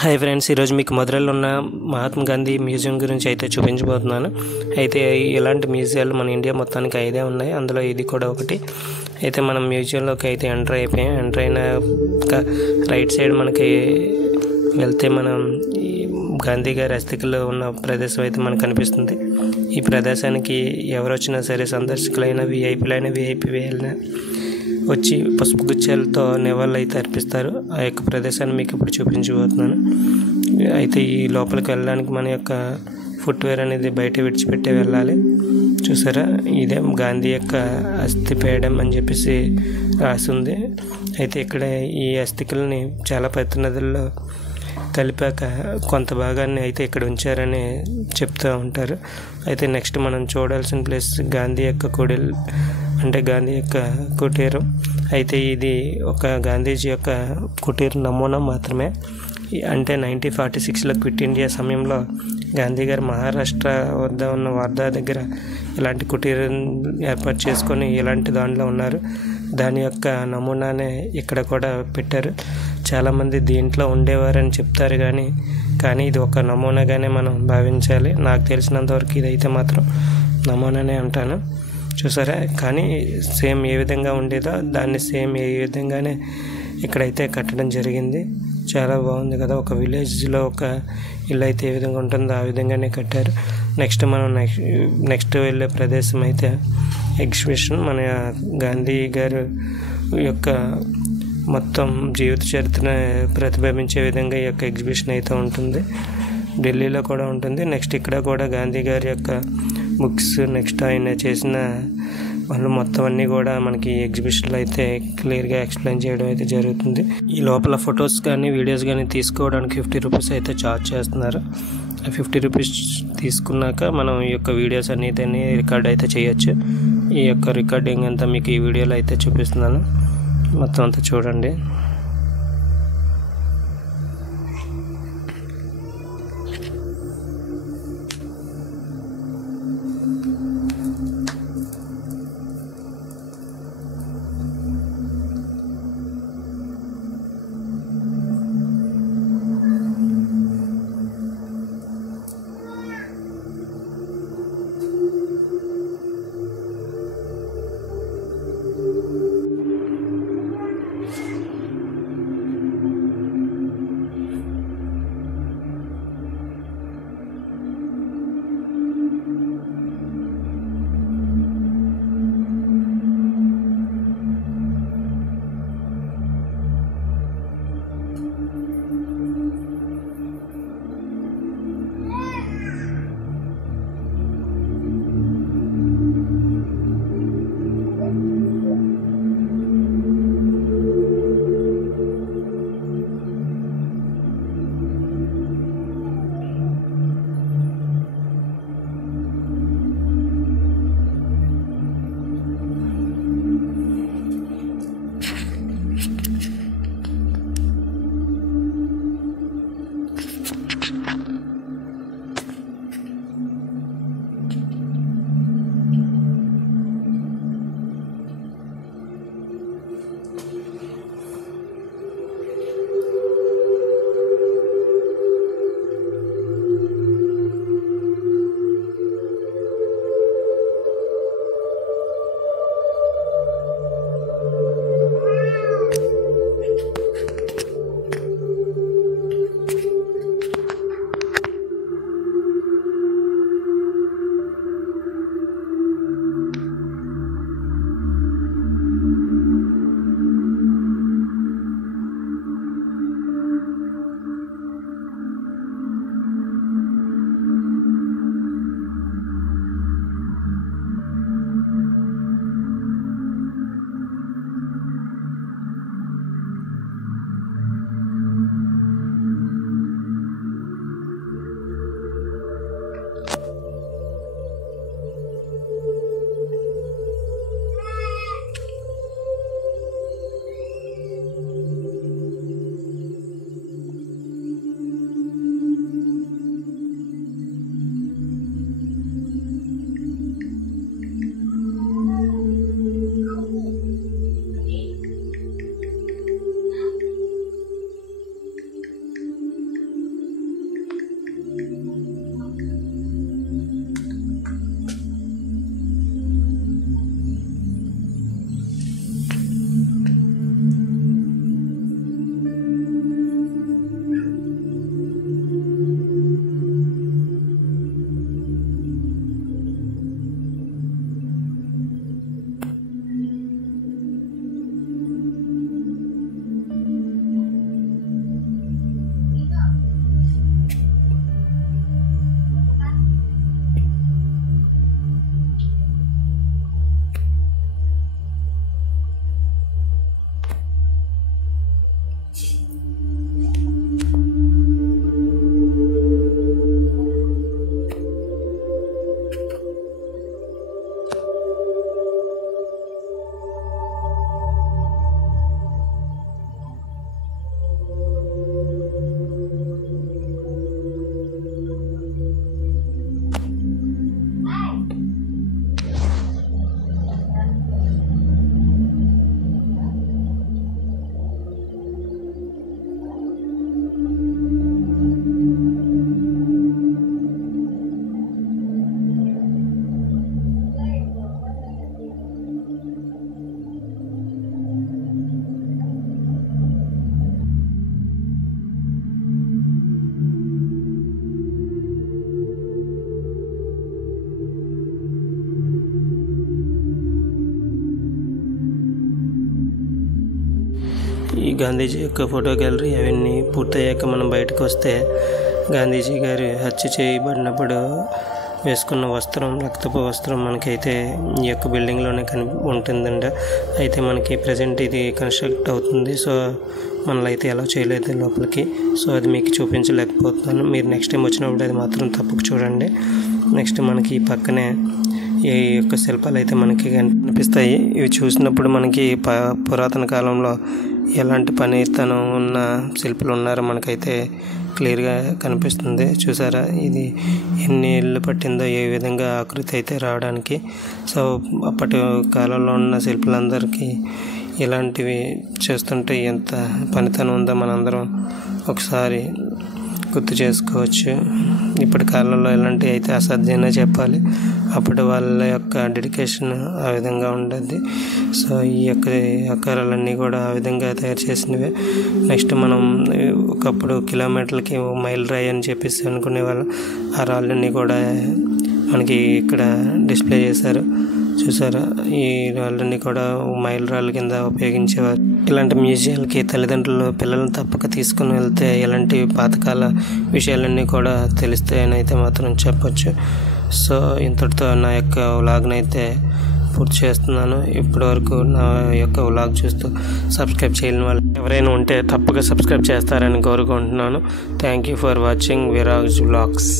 Hi friends, ఈరోజు మీకు మధురైలో ఉన్న మహాత్మా గాంధీ మ్యూజియం గురించి అయితే చూపించబోతున్నాను. అయితే ఇలాంటి మ్యూజియాలు మన ఇండియా మొత్తానికి 5 ఉన్నాయి, అందులో ఇది కూడా ఒకటి. అయితే మనం మ్యూజియంలోకి అయితే ఎంటర్ అయిపోయాం. ఎంటర్ అయిన రైట్ సైడ్ మనకి వెళ్తే మనం ఈ గాంధీ గారి అస్థికలు ఉన్న ప్రదేశం అయితే మనకు కనిపిస్తుంది. ఈ ప్రదేశానికి ఎవరు వచ్చినా సరే, సందర్శకులైన విఐపి వెళ్ళినా వచ్చి పసుపు గుచ్చాలతో నివాళులు అయితే అర్పిస్తారు. ఆ యొక్క ప్రదేశాన్ని మీకు ఇప్పుడు చూపించబోతున్నాను. అయితే ఈ లోపలికి వెళ్ళడానికి మన యొక్క ఫుట్వేర్ అనేది బయట విడిచిపెట్టే వెళ్ళాలి. చూసారా, ఇదే గాంధీ యొక్క అస్థిపేడం అని చెప్పేసి రాసి ఉంది. అయితే ఇక్కడ ఈ అస్థికల్ని చాలా పెద్ద నదుల్లో కలిపాక కొంత భాగాన్ని అయితే ఇక్కడ ఉంచారని చెప్తూ ఉంటారు. అయితే నెక్స్ట్ మనం చూడాల్సిన ప్లేస్ గాంధీ యొక్క కుడిల్, అంటే గాంధీ యొక్క కుటీరం. అయితే ఇది ఒక గాంధీజీ యొక్క కుటీర నమూనా మాత్రమే. అంటే 1946లో క్విట్ ఇండియా సమయంలో గాంధీ గారు మహారాష్ట్ర వద్ద ఉన్న వార్దా దగ్గర ఇలాంటి కుటీరం ఏర్పాటు చేసుకొని ఇలాంటి దాంట్లో ఉన్నారు. దాని యొక్క నమూనానే ఇక్కడ కూడా పెట్టారు. చాలామంది దీంట్లో ఉండేవారని చెప్తారు, కానీ ఇది ఒక నమూనాగానే మనం భావించాలి. నాకు తెలిసినంతవరకు ఇదైతే మాత్రం నమూనానే అంటాను. చూసారా, కానీ సేమ్ ఏ విధంగా ఉండేదో దాన్ని సేమ్ ఏ విధంగానే ఇక్కడైతే కట్టడం జరిగింది. చాలా బాగుంది కదా. ఒక విలేజ్లో ఒక ఇల్లు అయితే ఏ విధంగా ఉంటుందో ఆ విధంగానే కట్టారు. మనం నెక్స్ట్ వెళ్ళే ప్రదేశం అయితే ఎగ్జిబిషన్. మన గాంధీ గారు యొక్క మొత్తం జీవిత చరిత్రను ప్రతిబింబించే విధంగా ఈ యొక్క ఎగ్జిబిషన్ అయితే ఉంటుంది. ఢిల్లీలో కూడా ఉంటుంది. నెక్స్ట్ ఇక్కడ కూడా గాంధీ గారి యొక్క బుక్స్, నెక్స్ట్ ఆయన చేసిన వాళ్ళు మొత్తం అన్నీ కూడా మనకి ఎగ్జిబిషన్లో అయితే క్లియర్గా ఎక్స్ప్లెయిన్ చేయడం అయితే జరుగుతుంది. ఈ లోపల ఫొటోస్ కానీ వీడియోస్ కానీ తీసుకోవడానికి 50 రూపీస్ అయితే ఛార్జ్ చేస్తున్నారు. 50 రూపీస్ తీసుకున్నాక మనం ఈ యొక్క వీడియోస్ అన్నిటిని రికార్డ్ అయితే చేయొచ్చు. ఈ యొక్క రికార్డింగ్ అంతా మీకు ఈ వీడియోలో అయితే చూపిస్తున్నాను. మొత్తం అంతా చూడండి. గాంధీజీ యొక్క ఫోటో గ్యాలరీ అవన్నీ పూర్తయ్యాక మనం బయటకు వస్తే గాంధీజీ గారు హత్య చేయబడినప్పుడు వేసుకున్న వస్త్రం, రక్తపు వస్త్రం మనకైతే ఈ యొక్క బిల్డింగ్లోనే ఉంటుందంట. అయితే మనకి ప్రజెంట్ ఇది కన్స్ట్రక్ట్ అవుతుంది. సో మనలో అయితే ఎలా చేయలేదు లోపలికి. సో అది మీకు చూపించలేకపోతున్నాను. మీరు నెక్స్ట్ టైం వచ్చినప్పుడు అది మాత్రం తప్పక చూడండి. నెక్స్ట్ మనకి ఈ పక్కనే ఈ యొక్క శిల్పాలు అయితే మనకి కనిపిస్తాయి. ఇవి చూసినప్పుడు మనకి పురాతన కాలంలో ఎలాంటి పనితనం ఉన్న శిల్పులు ఉన్నారో మనకైతే క్లియర్గా కనిపిస్తుంది. చూసారా, ఇది ఎన్ని ఏళ్ళు పట్టిందో ఏ విధంగా ఆకృతి అయితే రావడానికి. సో అప్పటి కాలంలో ఉన్న శిల్పులందరికీ ఇలాంటివి చేస్తుంటే ఎంత పనితనం ఉందో మనందరం ఒకసారి గుర్తు చేసుకోవచ్చు. ఇప్పటి కాలంలో ఇలాంటివి అయితే అసాధ్యమే చెప్పాలి. అప్పటి వాళ్ళ యొక్క డెడికేషన్ ఆ విధంగా ఉండద్ది. సో ఈ యొక్క ఆకారాలన్నీ కూడా ఆ విధంగా తయారు చేసినవే. నెక్స్ట్ మనం ఒకప్పుడు కిలోమీటర్లకి మైల్ రాయి అని చెప్పేసి అనుకునేవాళ్ళం. ఆ రాళ్ళన్నీ కూడా మనకి ఇక్కడ డిస్ప్లే చేశారు. చూసారా, ఈ రాళ్ళన్నీ కూడా మైల్ రాళ్ళ కింద ఉపయోగించేవారు. ఇలాంటి మ్యూజియాలకి తల్లిదండ్రులు పిల్లలను తప్పక తీసుకుని వెళ్తే ఇలాంటి పాతకాల విషయాలన్నీ కూడా తెలుస్తాయని అయితే మాత్రం చెప్పొచ్చు. సో ఇంతటితో నా యొక్క వ్లాగ్ని అయితే పూర్తి చేస్తున్నాను. ఇప్పటి వరకు నా యొక్క వ్లాగ్ చూస్తూ సబ్స్క్రైబ్ చేయని వాళ్ళు ఎవరైనా ఉంటే తప్పక సబ్స్క్రైబ్ చేస్తారని కోరుకుంటున్నాను. Thank you for watching Viraj vlogs.